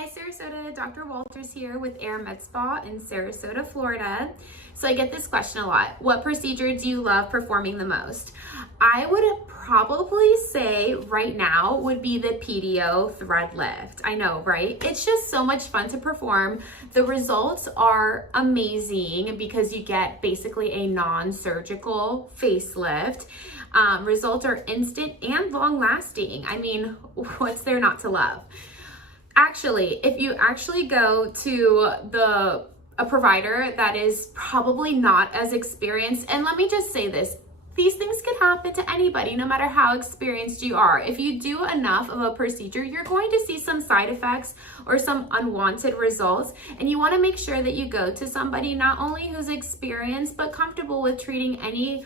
Hi Sarasota, Dr. Walters here with Air MedSpa in Sarasota, Florida. So I get this question a lot. What procedure do you love performing the most? I would probably say right now would be the PDO thread lift. I know, right? It's just so much fun to perform. The results are amazing because you get basically a non-surgical facelift. Results are instant and long lasting. I mean, what's there not to love? Actually, if you actually go to a provider that is probably not as experienced, and let me just say this, these things could happen to anybody, no matter how experienced you are. If you do enough of a procedure, you're going to see some side effects or some unwanted results, and you want to make sure that you go to somebody not only who's experienced, but comfortable with treating any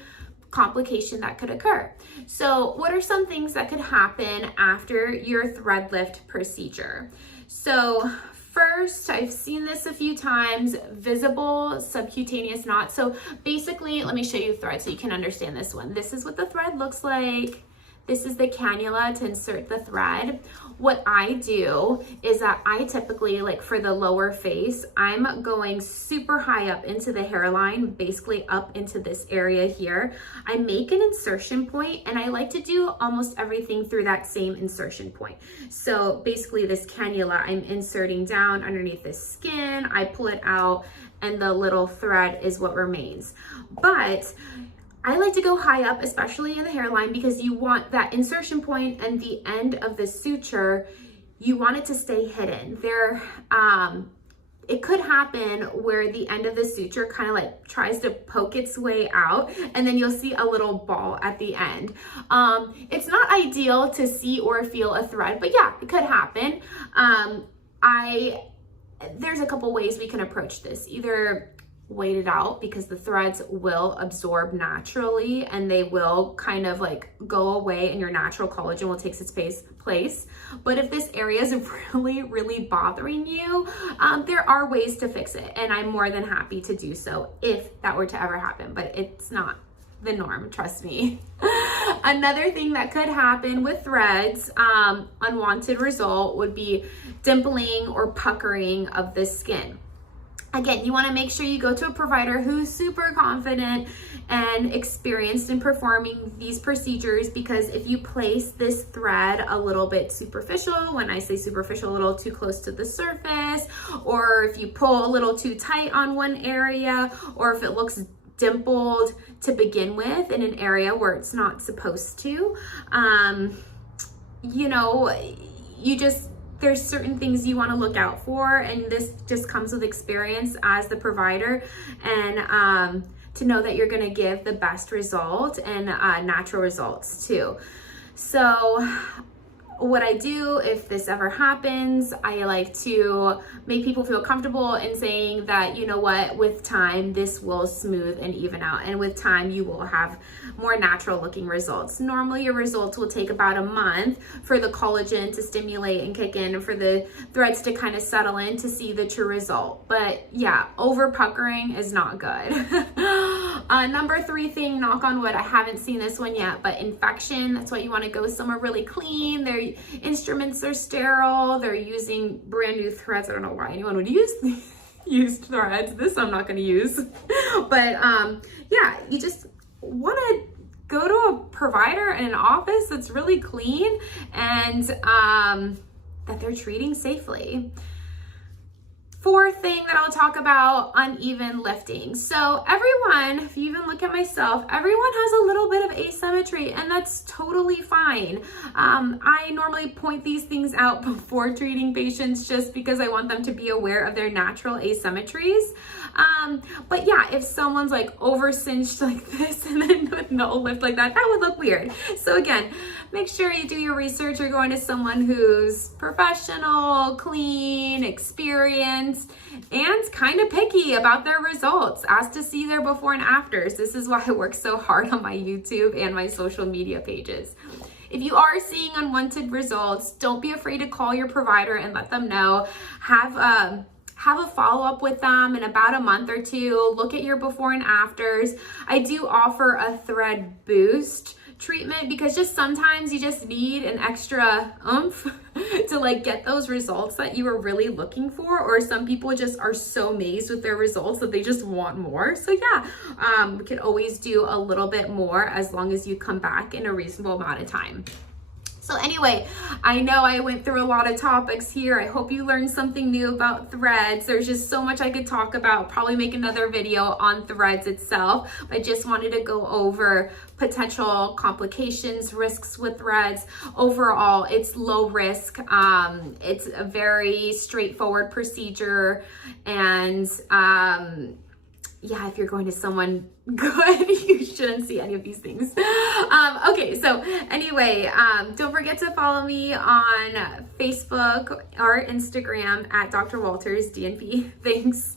complication that could occur. So what are some things that could happen after your thread lift procedure? So first, I've seen this a few times, visible subcutaneous knot. So basically, let me show you thread so you can understand this one. This is what the thread looks like. This is the cannula to insert the thread. What I do is that I typically, like for the lower face, I'm going super high up into the hairline, basically up into this area here. I make an insertion point and I like to do almost everything through that same insertion point. So basically this cannula, I'm inserting down underneath the skin, I pull it out, and the little thread is what remains. But I like to go high up, especially in the hairline, because you want that insertion point and the end of the suture, you want it to stay hidden. It could happen where the end of the suture kind of like tries to poke its way out, and then you'll see a little ball at the end. It's not ideal to see or feel a thread, but yeah, it could happen. There's a couple ways we can approach this. Either wait it out, because the threads will absorb naturally and they will kind of like go away and your natural collagen will take its place. But if this area is really bothering you, there are ways to fix it, and I'm more than happy to do so if that were to ever happen, but it's not the norm, trust me. Another thing that could happen with threads, unwanted result, would be dimpling or puckering of the skin. Again, you want to make sure you go to a provider who's super confident and experienced in performing these procedures, because if you place this thread a little bit superficial, when I say superficial, a little too close to the surface, or if you pull a little too tight on one area, or if it looks dimpled to begin with in an area where it's not supposed to, there's certain things you want to look out for, and this just comes with experience as the provider, and to know that you're going to give the best result and natural results too. So what I do if this ever happens, I like to make people feel comfortable in saying that, you know what, with time, this will smooth and even out. And with time, you will have more natural looking results. Normally, your results will take about a month for the collagen to stimulate and kick in, and for the threads to kind of settle in to see the true result. But yeah, over puckering is not good. Number 3 thing, knock on wood, I haven't seen this one yet, but infection. That's why you want to go somewhere really clean. Their instruments are sterile. They're using brand new threads. I don't know why anyone would use used threads. This I'm not going to use. But yeah, you just want to go to a provider in an office that's really clean and that they're treating safely. 4th thing that I'll talk about, uneven lifting. So everyone, if you even look at myself, everyone has a little bit of asymmetry, and that's totally fine. I normally point these things out before treating patients just because I want them to be aware of their natural asymmetries. But yeah, if someone's like over cinched like this and then with no lift like that, that would look weird. So again, make sure you do your research. You're going to someone who's professional, clean, experienced, and kind of picky about their results. Ask to see their before and afters. This is why I work so hard on my YouTube and my social media pages. If you are seeing unwanted results, don't be afraid to call your provider and let them know. Have a follow-up with them in about a month or two. Look at your before and afters. I do offer a thread boost treatment, because just sometimes you just need an extra oomph to like get those results that you were really looking for, or some people just are so amazed with their results that they just want more. So yeah, we can always do a little bit more as long as you come back in a reasonable amount of time. So anyway, I know I went through a lot of topics here. I hope you learned something new about threads. There's just so much I could talk about. Probably make another video on threads itself. I just wanted to go over potential complications, risks with threads. Overall, it's low risk. It's a very straightforward procedure, and yeah, if you're going to someone good, you shouldn't see any of these things. Okay, so anyway, don't forget to follow me on Facebook or Instagram at Dr. Walters DNP. Thanks.